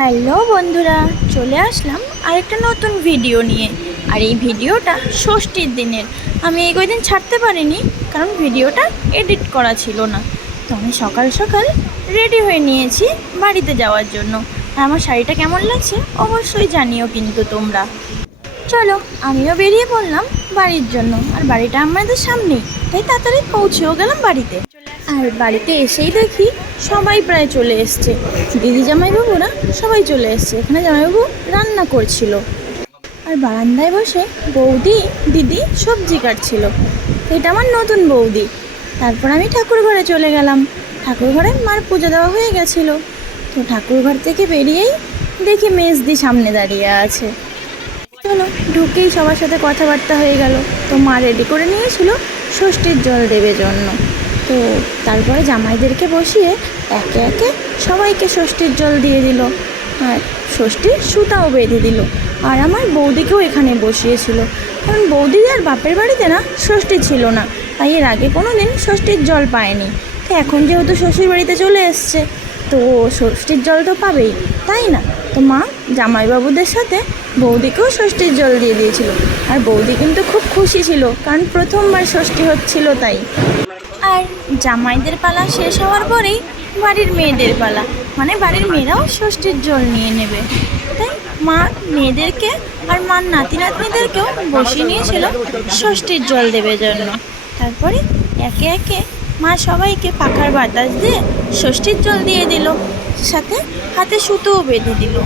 Hello বন্ধুরা, চলে আসলাম আরেকটা নতুন ভিডিও নিয়ে। আর এই ভিডিওটা ষষ্ঠীর দিনের। আমি এই কয়দিন ছাড়তে পারিনি কারণ ভিডিওটা এডিট করা ছিল না। তো আমি সকাল সকাল রেডি হয়ে নিয়েছি বাড়িতে যাওয়ার জন্য। আর আমার শাড়িটা কেমন লাগছে অবশ্যই জানিও কিন্তু তোমরা। চলো, আমিও বেরিয়ে পড়লাম বাড়ির জন্য। আর বাড়িটা আমাদের সামনেই, তাই তাড়াতাড়ি পৌঁছেও গেলাম বাড়িতে। আর বাড়িতে এসেই দেখি সবাই প্রায় চলে এসছে। দিদি জামাইবাবুরা সবাই চলে এসছে। এখানে জামাইবাবু রান্না করছিল, আর বারান্দায় বসে বৌদি দিদি সবজি কাটছিল। এটা আমার নতুন বৌদি। তারপর আমি ঠাকুর ঘরে চলে গেলাম। ঠাকুর ঘরে মার পুজো দেওয়া হয়ে গেছিলো। তো ঠাকুর ঘর থেকে বেরিয়েই দেখি মেজদি সামনে দাঁড়িয়ে আছে। চলো, ঢুকেই সবার সাথে কথাবার্তা হয়ে গেল। তো মা রেডি করে নিয়েছিল ষষ্ঠীর জল দেবে জন্য। তো তারপরে জামাইদেরকে বসিয়ে একে একে সবাইকে ষষ্ঠীর জল দিয়ে দিল, আর ষষ্ঠীর সুতাও বেঁধে দিল। আর আমার বৌদিকেও এখানে বসিয়েছিল, কারণ বৌদি আর বাপের বাড়িতে না ষষ্ঠী ছিল না, তাই এর আগে কোনো দিন ষষ্ঠীর জল পায়নি। তো এখন যেহেতু শ্বশুর বাড়িতে চলে এসছে, তো ষষ্ঠীর জল তো পাবেই, তাই না? তো মা জামাইবাবুদের সাথে বৌদিকেও ষষ্ঠীর জল দিয়ে দিয়েছিল। আর বৌদি কিন্তু খুব খুশি ছিল, কারণ প্রথমবার ষষ্ঠী হচ্ছিল তাই। আর জামাইদের পালা শেষ হওয়ার পরেই বাড়ির মেয়েদের পালা, মানে বাড়ির মেয়েরাও ষষ্ঠীর জল নিয়ে নেবে। তাই মা মেয়েদেরকে আর মার নাতি নাতনিদেরকেও বসিয়ে নিয়েছিল ষষ্ঠীর জল দেবে জন্য। তারপরে একে একে মা সবাইকে পাখার বাতাস দিয়ে ষষ্ঠীর জল দিয়ে দিল, সাথে হাতে সুতোও বেঁধে দিল।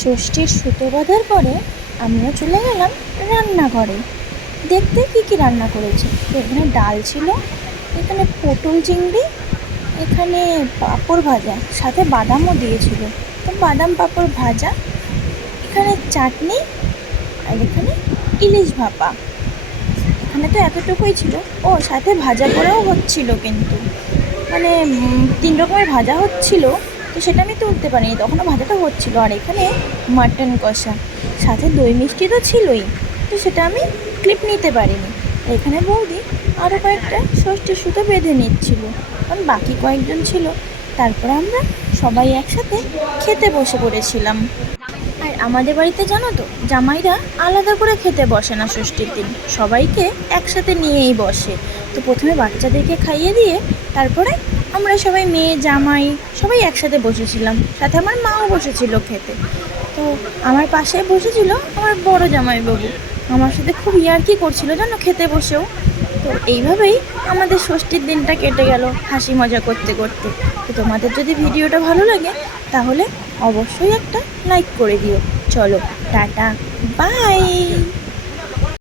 ষষ্ঠীর সুতো বাঁধার পরে আমরা চলে গেলাম রান্নাঘরে দেখতে কী কী রান্না করেছে। এখানে ডাল ছিল, এখানে পটল চিংড়ি, এখানে পাঁপড় ভাজা, সাথে বাদামও দিয়েছিল। তো বাদাম পাঁপড় ভাজা, এখানে চাটনি, আর এখানে ইলিশ ভাপা। এখানে তো এতটুকুই ছিল। ও সাথে ভাজা করেও হচ্ছিল, কিন্তু মানে 3 রকমের ভাজা হচ্ছিল, তো সেটা আমি তুলতে পারিনি, তখনও ভাজাটা হচ্ছিল। আর এখানে মাটন কষা, সাথে দই মিষ্টি তো ছিলই, তো সেটা আমি ক্লিপ নিতে পারিনি। এখানে বৌদি আরও কয়েকটা ষষ্ঠীর সুতো বেঁধে নিচ্ছিল, কারণ বাকি কয়েকজন ছিল। তারপরে আমরা সবাই একসাথে খেতে বসে পড়েছিলাম। আর আমাদের বাড়িতে জানো তো, জামাইরা আলাদা করে খেতে বসে না ষষ্ঠীর দিন, সবাইকে একসাথে নিয়েই বসে। তো প্রথমে বাচ্চাদেরকে খাইয়ে দিয়ে তারপরে আমরা সবাই মেয়ে জামাই সবাই একসাথে বসেছিলাম, সাথে আমার মাও বসেছিল খেতে। তো আমার পাশে বসেছিল আমার বড় জামাইবাবু, আমার সাথে খুব ইয়ার্কি করছিল জানো খেতে বসেও। তো এইভাবেই আমাদের ষষ্ঠীর দিনটা কেটে গেল হাসি মজা করতে করতে। তো তোমাদের যদি ভিডিওটা ভালো লাগে তাহলে অবশ্যই একটা লাইক করে দিও। চলো, টাটা, বাই।